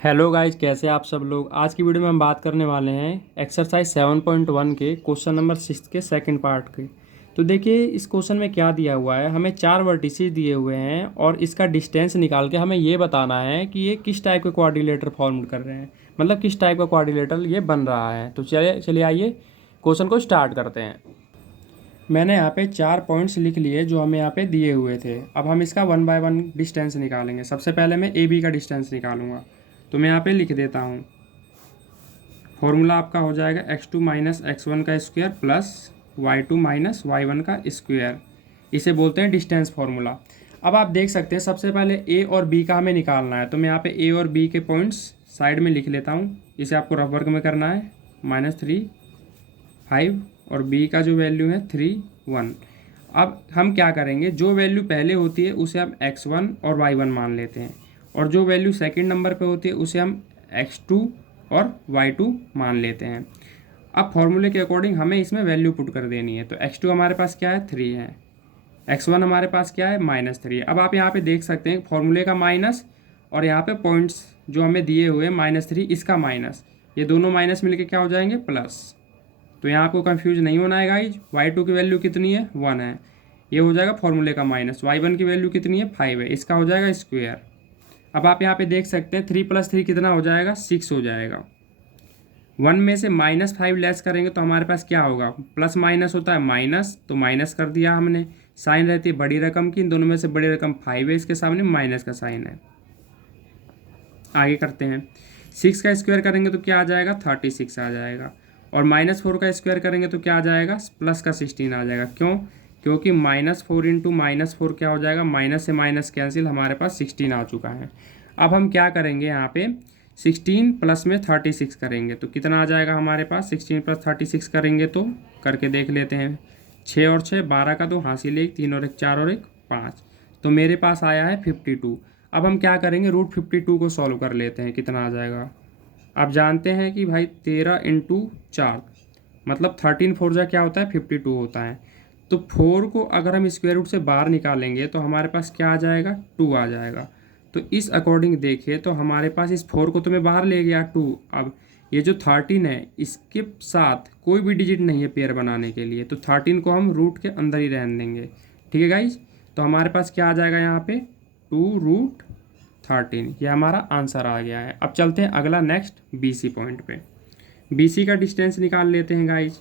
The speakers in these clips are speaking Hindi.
हेलो गाइज, कैसे आप सब लोग। आज की वीडियो में हम बात करने वाले हैं एक्सरसाइज 7.1 के क्वेश्चन नंबर 6 के सेकंड पार्ट के। तो देखिए इस क्वेश्चन में क्या दिया हुआ है, हमें 4 वर्टिसेस दिए हुए हैं और इसका डिस्टेंस निकाल के हमें ये बताना है कि ये किस टाइप के क्वाड्रिलेटर फॉर्म कर रहे हैं, मतलब किस टाइप का क्वाड्रिलेटर ये बन रहा है। तो चलिए चलिए आइए क्वेश्चन को स्टार्ट करते हैं। मैंने यहाँ पे 4 पॉइंट्स लिख लिए जो हमें यहाँ पे दिए हुए थे। अब हम इसका 1 बाय 1 डिस्टेंस निकालेंगे। सबसे पहले मैं ए बी का डिस्टेंस निकालूंगा, तो मैं यहाँ पे लिख देता हूँ। फॉर्मूला आपका हो जाएगा x2 माइनस x1 का square plus y2 minus y1 का स्क्वायर। इसे बोलते हैं डिस्टेंस फार्मूला। अब आप देख सकते हैं सबसे पहले a और b का हमें निकालना है, तो मैं यहाँ पे a और b के पॉइंट्स साइड में लिख लेता हूँ। इसे आपको रफ वर्क में करना है। -3 5 और b का जो वैल्यू है 3 1। अब हम क्या करेंगे, जो वैल्यू पहले होती है उसे हम x1 और y1 मान लेते हैं, और जो वैल्यू सेकंड नंबर पे होती है उसे हम x2 और y2 मान लेते हैं। अब फॉर्मूले के अकॉर्डिंग हमें इसमें वैल्यू पुट कर देनी है। तो x2 हमारे पास क्या है, 3 है। x1 हमारे पास क्या है, -3 है। अब आप यहाँ पे देख सकते हैं फॉर्मूले का माइनस और यहाँ पे पॉइंट्स जो हमें दिए हुए हैं -3, इसका माइनस, ये दोनों माइनस मिलके क्या हो जाएंगे, प्लस। तो यहाँ आपको कंफ्यूज नहीं होना है गाइज। y2 की वैल्यू कितनी है, 1 है, ये हो जाएगा फॉर्मूले का माइनस। y1 की वैल्यू कितनी है, 5 है, इसका हो जाएगा स्क्वायर। अब आप यहाँ पे देख सकते हैं 3 + 3 कितना हो जाएगा, 6 हो जाएगा। 1 में से -5 लेस करेंगे तो हमारे पास क्या होगा, प्लस माइनस होता है माइनस, तो माइनस कर दिया हमने। साइन रहती है बड़ी रकम की, इन दोनों में से बड़ी रकम 5 है, इसके सामने माइनस का साइन है। आगे करते हैं। 6 का स्क्वायर करेंगे तो क्या आ जाएगा, 36 आ जाएगा। और -4 का स्क्वायर करेंगे तो क्या आ जाएगा, प्लस का 16 आ जाएगा। क्यों, क्योंकि -4 इंटू -4 क्या हो जाएगा, माइनस से माइनस कैंसिल, हमारे पास 16 आ चुका है। अब हम क्या करेंगे, यहाँ पे 16 प्लस में 36 करेंगे तो कितना आ जाएगा हमारे पास, 16 + 36 करेंगे तो करके देख लेते हैं। 6 और 6 12 का, 2 हासिल 1, 3 और 1 4 और 1 5, तो मेरे पास आया है 52। अब हम क्या करेंगे, √52 को सॉल्व कर लेते हैं, कितना आ जाएगा। आप जानते हैं कि भाई 13 × 4 मतलब 13 4 जा क्या होता है, 52 होता है। तो 4 को अगर हम स्क्वायर रूट से बाहर निकालेंगे तो हमारे पास क्या आ जाएगा, 2 आ जाएगा। तो इस अकॉर्डिंग देखिए तो हमारे पास इस 4 को तो मैं बाहर ले गया 2। अब ये जो 13 है इसके साथ कोई भी डिजिट नहीं है पेयर बनाने के लिए, तो 13 को हम रूट के अंदर ही रहने देंगे। ठीक है गाइज, तो हमारे पास क्या आ जाएगा यहाँ पे, 2√13। ये हमारा आंसर आ गया है। अब चलते हैं अगला नेक्स्ट BC पॉइंट पे। BC का डिस्टेंस निकाल लेते हैं गाइज।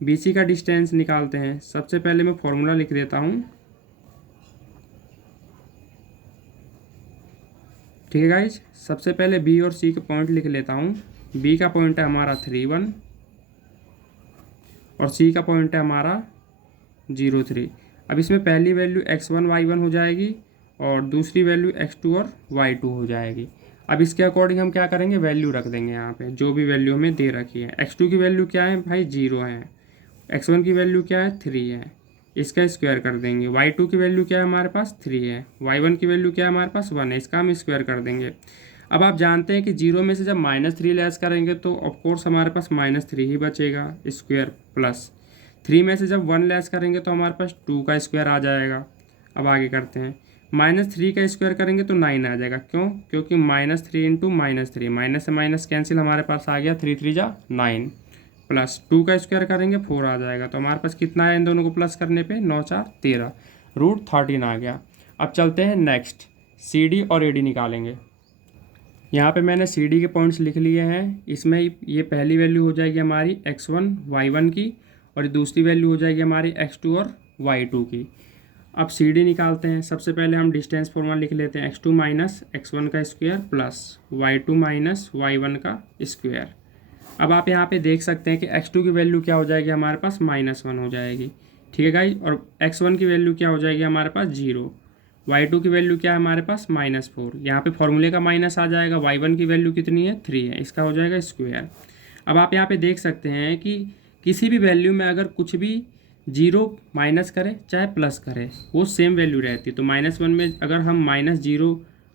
BC का डिस्टेंस निकालते हैं। सबसे पहले मैं फॉर्मूला लिख देता हूँ। ठीक है गाइज, सबसे पहले B और C के पॉइंट लिख लेता हूँ। B का पॉइंट है हमारा 3 1 और C का पॉइंट है हमारा 0 3। अब इसमें पहली वैल्यू x1 y1 हो जाएगी और दूसरी वैल्यू x2 और y2 हो जाएगी। अब इसके अकॉर्डिंग हम क्या करेंगे, वैल्यू रख देंगे यहाँ पे जो भी वैल्यू हमें दे रखी है। x2 की वैल्यू क्या है भाई, 0 है। x1 की वैल्यू क्या है, 3 है, इसका स्क्वायर कर देंगे। y2 की वैल्यू क्या है हमारे पास, 3 है। y1 की वैल्यू क्या है हमारे पास, 1 है, इसका हम स्क्वायर कर देंगे। अब आप जानते हैं कि 0 में से जब -3 लेस करेंगे तो ऑफकोर्स हमारे पास -3 ही बचेगा स्क्वायर, प्लस 3 में से जब 1 लेस करेंगे तो हमारे पास 2 का स्क्वायर आ जाएगा। अब आगे करते हैं। -3 का स्क्वायर करेंगे तो 9 आ जाएगा। क्यों, क्योंकि -3 × -3, माइनस से माइनस कैंसिल, हमारे पास आ गया 3 3 जा 9, प्लस 2 का स्क्वायर करेंगे 4 आ जाएगा। तो हमारे पास कितना है इन दोनों को प्लस करने पे, 9 4 13, √13 आ गया। अब चलते हैं नेक्स्ट, CD और AD निकालेंगे। यहाँ पे मैंने CD के पॉइंट्स लिख लिए हैं। इसमें ये पहली वैल्यू हो जाएगी हमारी x1 y1 की और दूसरी वैल्यू हो जाएगी हमारी x2 और y2 की। अब CD निकालते हैं। सबसे पहले हम डिस्टेंस फॉर्मूला लिख लेते हैं, x2 माइनस x1 का square plus y2 minus y1 का स्क्वायर। अब आप यहाँ पे देख सकते हैं कि x2 की वैल्यू क्या हो जाएगी हमारे पास, -1 हो जाएगी। ठीक है गाइस, और x1 की वैल्यू क्या हो जाएगी हमारे पास, 0। y2 की वैल्यू क्या है हमारे पास, -4। यहाँ पे फॉर्मूले का माइनस आ जाएगा। y1 की वैल्यू कितनी है, 3 है, इसका हो जाएगा स्क्वायर। अब आप यहाँ पे देख सकते हैं कि किसी भी वैल्यू में अगर कुछ भी 0 माइनस करे चाहे प्लस करे वो सेम वैल्यू रहती है। तो -1 में अगर हम -0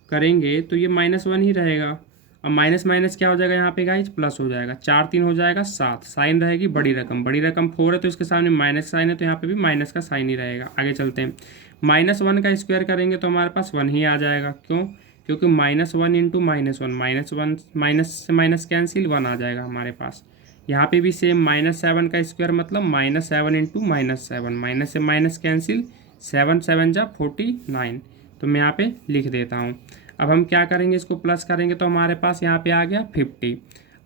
करेंगे तो ये -1 ही रहेगा। अब माइनस माइनस क्या हो जाएगा यहाँ पे गाइज, प्लस हो जाएगा। 4 3 हो जाएगा 7, साइन रहेगी बड़ी रकम, बड़ी रकम 4 है तो इसके सामने माइनस साइन है, तो यहाँ पे भी माइनस का साइन ही रहेगा। आगे चलते हैं। -1 का स्क्वायर करेंगे तो हमारे पास 1 ही आ जाएगा। क्यों, क्योंकि -1 इंटू -1, -1 माइनस से माइनस कैंसिल, 1 आ जाएगा हमारे पास। यहाँ पे भी सेम -7 का स्क्वायर मतलब -7 इंटू -7, माइनस से माइनस कैंसिल, 7 7 जा 49। तो मैं यहाँ पे लिख देता हूँ। अब हम क्या करेंगे, इसको प्लस करेंगे तो हमारे पास यहाँ पे आ गया 50।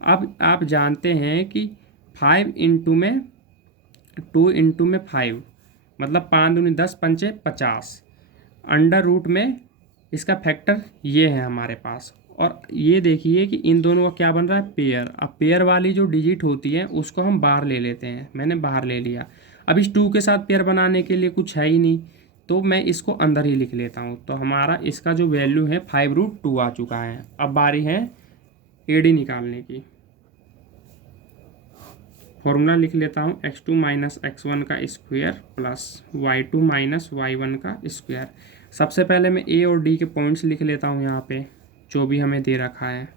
अब आप जानते हैं कि 5 इंटू में 2 इंटू में 5 मतलब 5 दूनी 10, पंचे 50। अंडर रूट में इसका फैक्टर ये है हमारे पास। और ये देखिए कि इन दोनों का क्या बन रहा है, पेयर। अब पेयर वाली जो डिजिट होती है उसको हम बाहर ले लेते हैं, मैंने बाहर ले लिया। अब इस 2 के साथ पेयर बनाने के लिए कुछ है ही नहीं, तो मैं इसको अंदर ही लिख लेता हूँ। तो हमारा इसका जो वैल्यू है 5√2 आ चुका है। अब बारी है एडी निकालने की। फॉर्मूला लिख लेता हूँ, x2 माइनस x1 का square plus y2 minus y1 का स्क्वायर। सबसे पहले मैं a और d के पॉइंट्स लिख लेता हूँ यहाँ पे, जो भी हमें दे रखा है।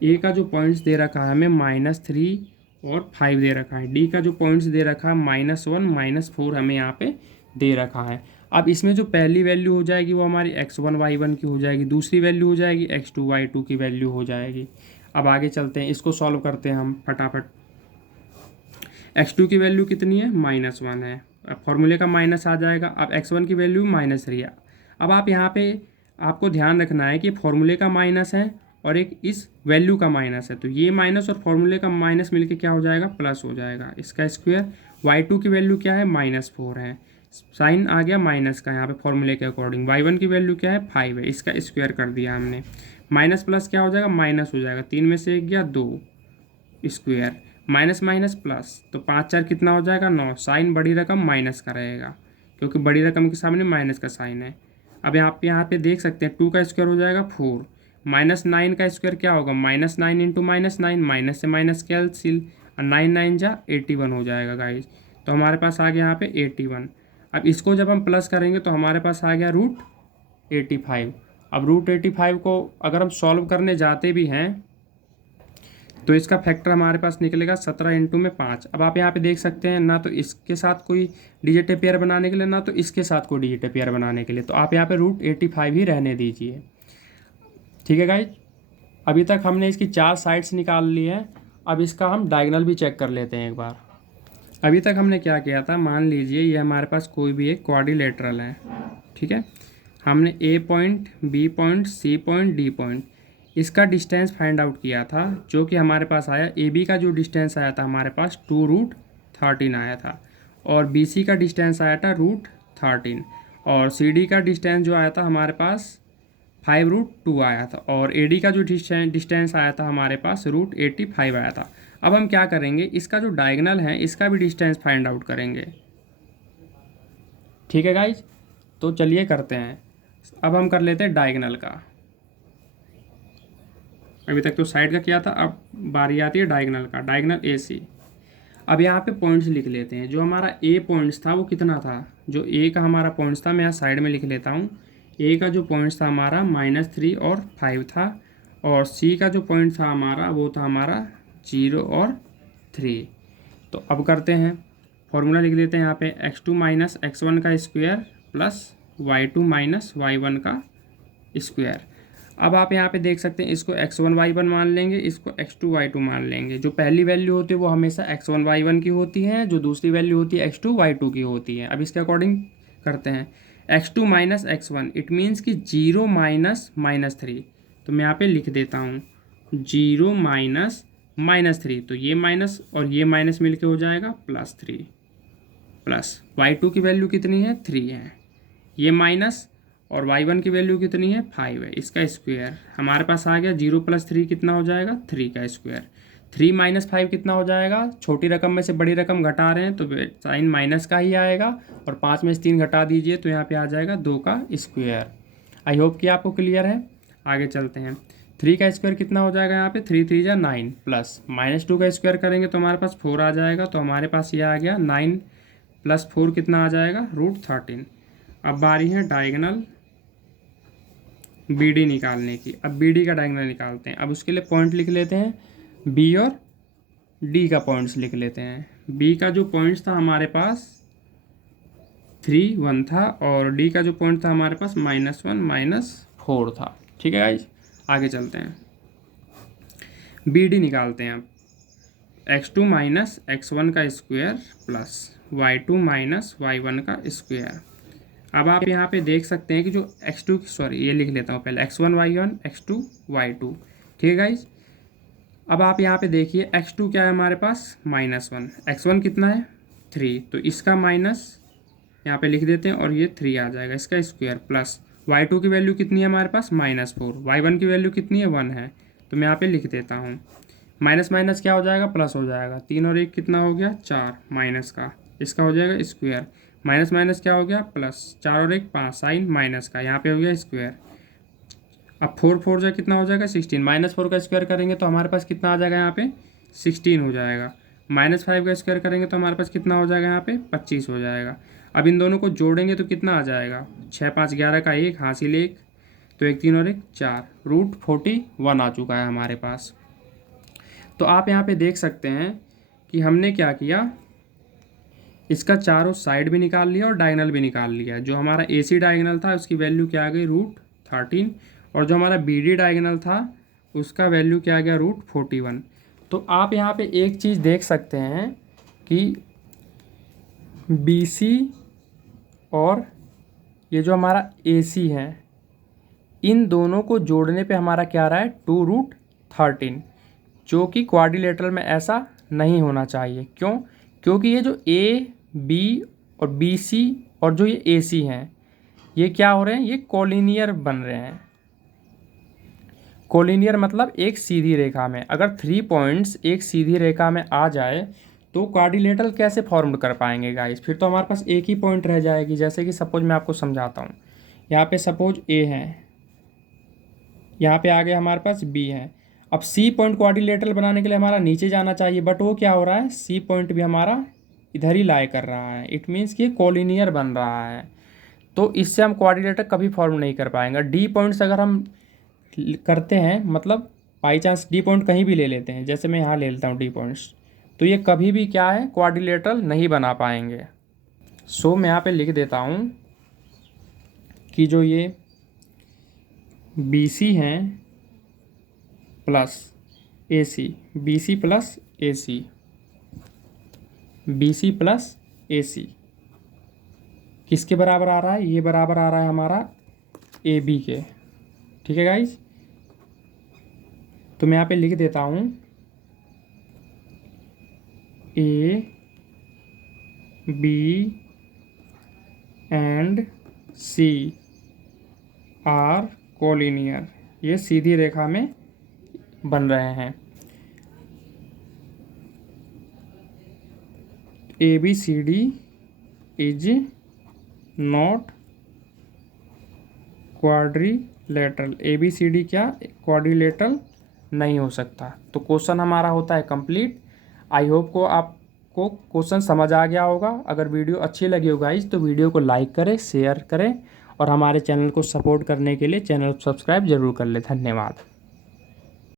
a का जो पॉइंट्स दे रखा है हमें -3 और 5 दे रखा है। d का जो पॉइंट्स दे रखा है -1 -4 हमें यहाँ पे दे रखा है। अब इसमें जो पहली वैल्यू हो जाएगी वो हमारी x1 y1 की हो जाएगी, दूसरी वैल्यू हो जाएगी x2 y2 की वैल्यू हो जाएगी। अब आगे चलते हैं, इसको सॉल्व करते हैं हम फटाफट। x2 की वैल्यू कितनी है, -1 है। अब फॉर्मूले का माइनस आ जाएगा। अब x1 की वैल्यू -3 है। अब आप यहाँ पे आपको ध्यान रखना है कि फॉर्मूले का माइनस है और एक इस वैल्यू का माइनस है, तो ये माइनस और फॉर्मूले का माइनस मिलके क्या हो जाएगा, प्लस हो जाएगा। इसका स्क्वायर y2 की वैल्यू क्या है, -4 है, साइन आ गया माइनस का यहाँ पे फॉर्मूले के अकॉर्डिंग। y1 की वैल्यू क्या है, 5 है, इसका स्क्वायर कर दिया हमने। माइनस प्लस क्या हो जाएगा, माइनस हो जाएगा, 3 में से 1 गया 2, स्क्वायर माइनस माइनस प्लस, तो 5 4 कितना हो जाएगा, 9। साइन बड़ी रकम माइनस का रहेगा, क्योंकि बड़ी रकम के सामने माइनस का साइन है। अब यहाँ पे देख सकते हैं 2 का स्क्वायर हो जाएगा 4, -9 का स्क्वायर क्या होगा, -9 इंटू -9, माइनस से माइनस कैंसिल, और 9 9 जा 81 हो जाएगा गाइज। तो हमारे पास आ गया यहाँ पे 81। अब इसको जब हम प्लस करेंगे तो हमारे पास आ गया √85। अब √85 को अगर हम सॉल्व करने जाते भी हैं तो इसका फैक्टर हमारे पास निकलेगा 17 इंटू में 5। अब आप यहाँ पे देख सकते हैं, ना तो इसके साथ कोई डिजिट पेयर बनाने के लिए, ना तो इसके साथ कोई डिजिट पेयर बनाने के लिए, तो आप यहाँ पे √85 ही रहने दीजिए। ठीक है गाइज, अभी तक हमने इसकी 4 साइड्स निकाल ली है। अब इसका हम डायगोनल भी चेक कर लेते हैं एक बार। अभी तक हमने क्या किया था, मान लीजिए ये हमारे पास कोई भी एक क्वाड्रिलेटरल है, ठीक है। हमने A point, B point, C point, D point, इसका डिस्टेंस फाइंड आउट किया था, जो कि हमारे पास आया। AB का जो डिस्टेंस आया था हमारे पास 2√13 आया था, और BC का डिस्टेंस आया था √13, और CD का डिस्टेंस जो आया था हमारे पास 5√2 आया था, और AD का जो डिस्टेंस आया था हमारे पास √85 आया था। अब हम क्या करेंगे, इसका जो डायगोनल है इसका भी डिस्टेंस फाइंड आउट करेंगे। ठीक है गाइज, तो चलिए करते हैं। अब हम कर लेते हैं डायगोनल का। अभी तक तो साइड का किया था, अब बारी आती है डायगोनल का। Diagonal AC। अब यहाँ पे पॉइंट्स लिख लेते हैं। जो हमारा A पॉइंट्स था वो कितना था, जो A का हमारा पॉइंट्स था मैं यहाँ साइड में लिख लेता हूँ। A का जो पॉइंट्स था हमारा -3 और 5 था, और C का जो पॉइंट था हमारा वो था हमारा 0 और 3। तो अब करते हैं, फॉर्मूला लिख लेते हैं यहाँ पे, x2 माइनस x1 का square plus y2 minus y1 का स्क्वायर। अब आप यहाँ पे देख सकते हैं, इसको x1 y1 मान लेंगे, इसको x2 y2 मान लेंगे। जो पहली वैल्यू होती है वो हमेशा x1 y1 की होती है, जो दूसरी वैल्यू होती है x2 y2 की होती है। अब इसके अकॉर्डिंग करते हैं, x2 minus x1, it means कि 0 माइनस -3। तो मैं यहाँ पे लिख देता हूँ 0 माइनस -3, तो ये माइनस और ये माइनस मिलके हो जाएगा +3, प्लस y2 की वैल्यू कितनी है, 3 है, ये माइनस, और y1 की वैल्यू कितनी है, 5 है, इसका स्क्वायर हमारे पास आ गया। 0 + 3 कितना हो जाएगा, 3 का स्क्वायर। 3 - 5 कितना हो जाएगा, छोटी रकम में से बड़ी रकम घटा रहे हैं तो साइन माइनस का ही आएगा, और 5 में से 3 घटा दीजिए तो यहाँ पे आ जाएगा 2 का स्क्वायर। आई होप कि आपको क्लियर है। आगे चलते हैं, 3 का स्क्वायर कितना हो जाएगा, यहाँ पे 3 3 जा 9, प्लस -2 का स्क्वायर करेंगे तो हमारे पास 4 आ जाएगा। तो हमारे पास ये आ गया 9 + 4 कितना आ जाएगा, √13। अब बारी है डायगोनल BD निकालने की। अब BD का डायगोनल निकालते हैं। अब उसके लिए पॉइंट लिख लेते हैं, B और D का पॉइंट्स लिख लेते हैं। B का जो पॉइंट्स था हमारे पास 3 1 था, और D का जो पॉइंट था हमारे पास -1 -4 था। ठीक है गाइज, आगे चलते हैं। BD निकालते हैं अब। x2 माइनस x1 का square plus y2 minus y1 का स्क्वायर। अब आप यहाँ पे देख सकते हैं कि जो x2, सॉरी ये लिख लेता हूँ पहले, x1 y1 x2 y2। ठीक है गाइज, अब आप यहाँ पे देखिए x2 क्या है हमारे पास -1, x1 कितना है 3, तो इसका माइनस यहाँ पे लिख देते हैं और ये 3 आ जाएगा, इसका स्क्वायर प्लस y2 की वैल्यू कितनी है हमारे पास -4, y1 की वैल्यू कितनी है 1 है, तो मैं यहाँ पे लिख देता हूँ। माइनस माइनस क्या हो जाएगा, प्लस हो जाएगा, 3 और 1 कितना हो गया 4, माइनस का इसका हो जाएगा स्क्वायर, माइनस माइनस क्या हो गया प्लस, 4 और 1 5, साइन माइनस का यहाँ पे हो गया स्क्वायर। अब 4 4 जा कितना हो जाएगा 16, -4 का स्क्वायर करेंगे तो हमारे पास कितना आ जाएगा यहाँ पे 16 हो जाएगा। -5 का स्क्वायर करेंगे तो हमारे पास कितना हो जाएगा यहाँ पे 25 हो जाएगा। अब इन दोनों को जोड़ेंगे तो कितना आ जाएगा, 6 5 11 का 1 हासिल 1, तो 1 3 और 1 4, √41 आ चुका है हमारे पास। तो आप यहाँ पे देख सकते हैं कि हमने क्या किया, इसका चारों साइड भी निकाल लिया और डायगोनल भी निकाल लिया। जो हमारा AC डायगोनल था उसकी वैल्यू क्या आ गई √13, और जो हमारा BD डायगोनल था उसका वैल्यू क्या आ गया √41। तो आप यहाँ पे एक चीज़ देख सकते हैं कि BC और ये जो हमारा AC है, इन दोनों को जोड़ने पे हमारा क्या आ रहा है 2√13, जो कि क्वाड्रिलेटरल में ऐसा नहीं होना चाहिए। क्यों? क्योंकि ये जो AB और BC और जो ये AC हैं, ये क्या हो रहे हैं, ये कोलिनियर बन रहे हैं। कोलिनियर मतलब एक सीधी रेखा में। अगर 3 पॉइंट्स एक सीधी रेखा में आ जाए तो क्वाड्रिलेटरल कैसे फॉर्म कर पाएंगे गाइस? फिर तो हमारे पास एक ही पॉइंट रह जाएगी। जैसे कि सपोज मैं आपको समझाता हूँ, यहाँ पे सपोज A है, यहाँ पे आगे हमारे पास B है। अब C पॉइंट क्वाड्रिलेटरल बनाने के लिए हमारा नीचे जाना चाहिए, बट वो क्या हो रहा है, C पॉइंट भी हमारा इधर ही लाई कर रहा है। इट मीन्स कि कोलिनियर बन रहा है, तो इससे हम क्वाड्रिलेटर कभी फॉर्म नहीं कर पाएंगे। D पॉइंट्स अगर हम करते हैं, मतलब बाई चांस D पॉइंट कहीं भी ले लेते हैं, जैसे मैं यहाँ ले लेता हूँ D पॉइंट्स, तो ये कभी भी क्या है, क्वाड्रिलेटरल नहीं बना पाएंगे। सो मैं यहाँ पे लिख देता हूँ कि जो ये BC हैं plus AC, BC plus AC, BC plus AC किसके बराबर आ रहा है, ये बराबर आ रहा है हमारा AB के। ठीक है गाइज, तो मैं यहाँ पे लिख देता हूँ A, B and C are collinear, ये सीधी रेखा में बन रहे हैं। ABCD is not quadrilateral, ABCD क्या क्वाड्रिलेटरल नहीं हो सकता। तो क्वेश्चन हमारा होता है कंप्लीट। आई होप को आपको क्वेश्चन समझ आ गया होगा। अगर वीडियो अच्छी लगी हो गाइस तो वीडियो को लाइक करें, शेयर करें और हमारे चैनल को सपोर्ट करने के लिए चैनल को सब्सक्राइब जरूर कर ले। धन्यवाद।